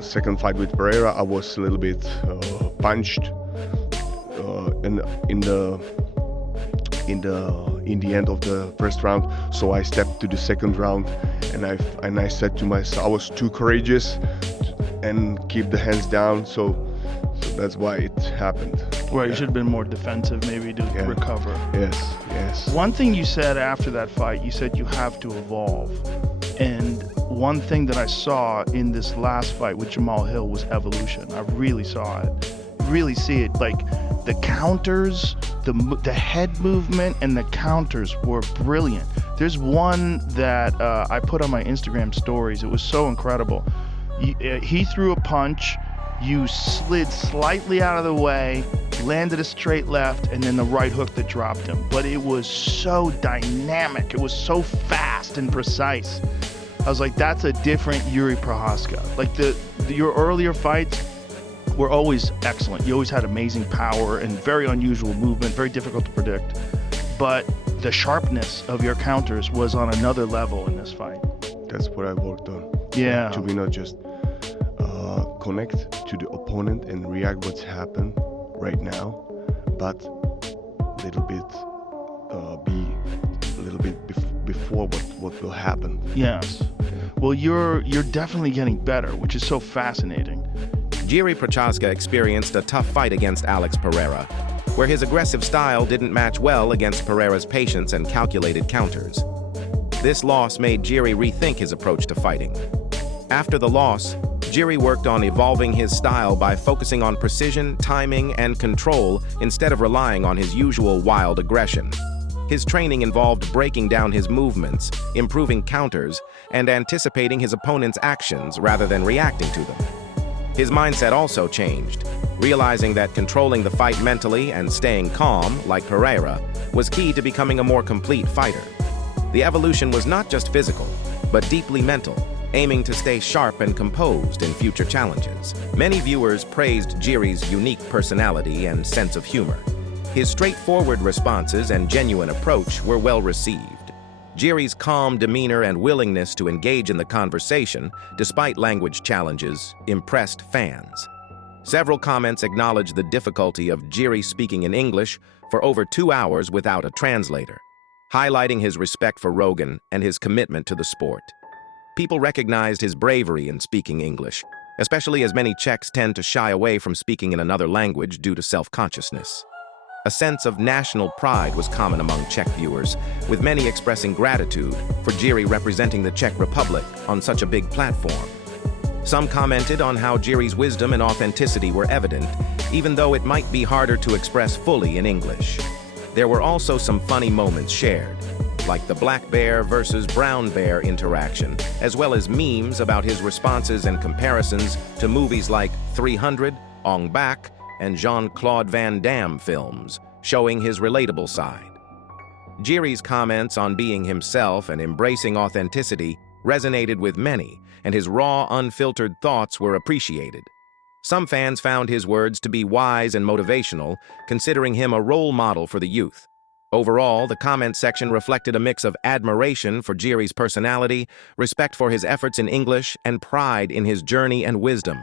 Second fight with Pereira, I was a little bit punched in the end of the first round. So I stepped to the second round, and I said to myself, I was too courageous and keep the hands down. So that's why it happened. Right, you should have been more defensive, maybe to recover. Yes. One thing you said after that fight, you said you have to evolve. And one thing that I saw in this last fight with Jamahal Hill was evolution. I really saw it. Really see it. Like the counters, the head movement and the counters were brilliant. There's one that I put on my Instagram stories. It was so incredible. He threw a punch. You slid slightly out of the way, landed a straight left, and then the right hook that dropped him. But it was so dynamic. It was so fast and precise. I was like, that's a different Jiri Prochazka. Like your earlier fights were always excellent. You always had amazing power and very unusual movement, very difficult to predict. But the sharpness of your counters was on another level in this fight. That's what I worked on. Yeah. To be not just connect to the opponent and react what's happened right now, but be a little bit before what will happen. Yes. Well, you're definitely getting better, which is so fascinating. Jiri Prochazka experienced a tough fight against Alex Pereira, where his aggressive style didn't match well against Pereira's patience and calculated counters. This loss made Jiri rethink his approach to fighting. After the loss, Jiri worked on evolving his style by focusing on precision, timing, and control instead of relying on his usual wild aggression. His training involved breaking down his movements, improving counters, and anticipating his opponent's actions rather than reacting to them. His mindset also changed, realizing that controlling the fight mentally and staying calm, like Pereira, was key to becoming a more complete fighter. The evolution was not just physical, but deeply mental, aiming to stay sharp and composed in future challenges. Many viewers praised Jiri's unique personality and sense of humor. His straightforward responses and genuine approach were well received. Jiri's calm demeanor and willingness to engage in the conversation, despite language challenges, impressed fans. Several comments acknowledged the difficulty of Jiri speaking in English for over 2 hours without a translator, highlighting his respect for Rogan and his commitment to the sport. People recognized his bravery in speaking English, especially as many Czechs tend to shy away from speaking in another language due to self-consciousness. A sense of national pride was common among Czech viewers, with many expressing gratitude for Jiri representing the Czech Republic on such a big platform. Some commented on how Jiri's wisdom and authenticity were evident, even though it might be harder to express fully in English. There were also some funny moments shared, like the black bear versus brown bear interaction, as well as memes about his responses and comparisons to movies like 300, Ong Bak, and Jean-Claude Van Damme films, showing his relatable side. Jiri's comments on being himself and embracing authenticity resonated with many, and his raw, unfiltered thoughts were appreciated. Some fans found his words to be wise and motivational, considering him a role model for the youth. Overall, the comment section reflected a mix of admiration for Jiri's personality, respect for his efforts in English, and pride in his journey and wisdom.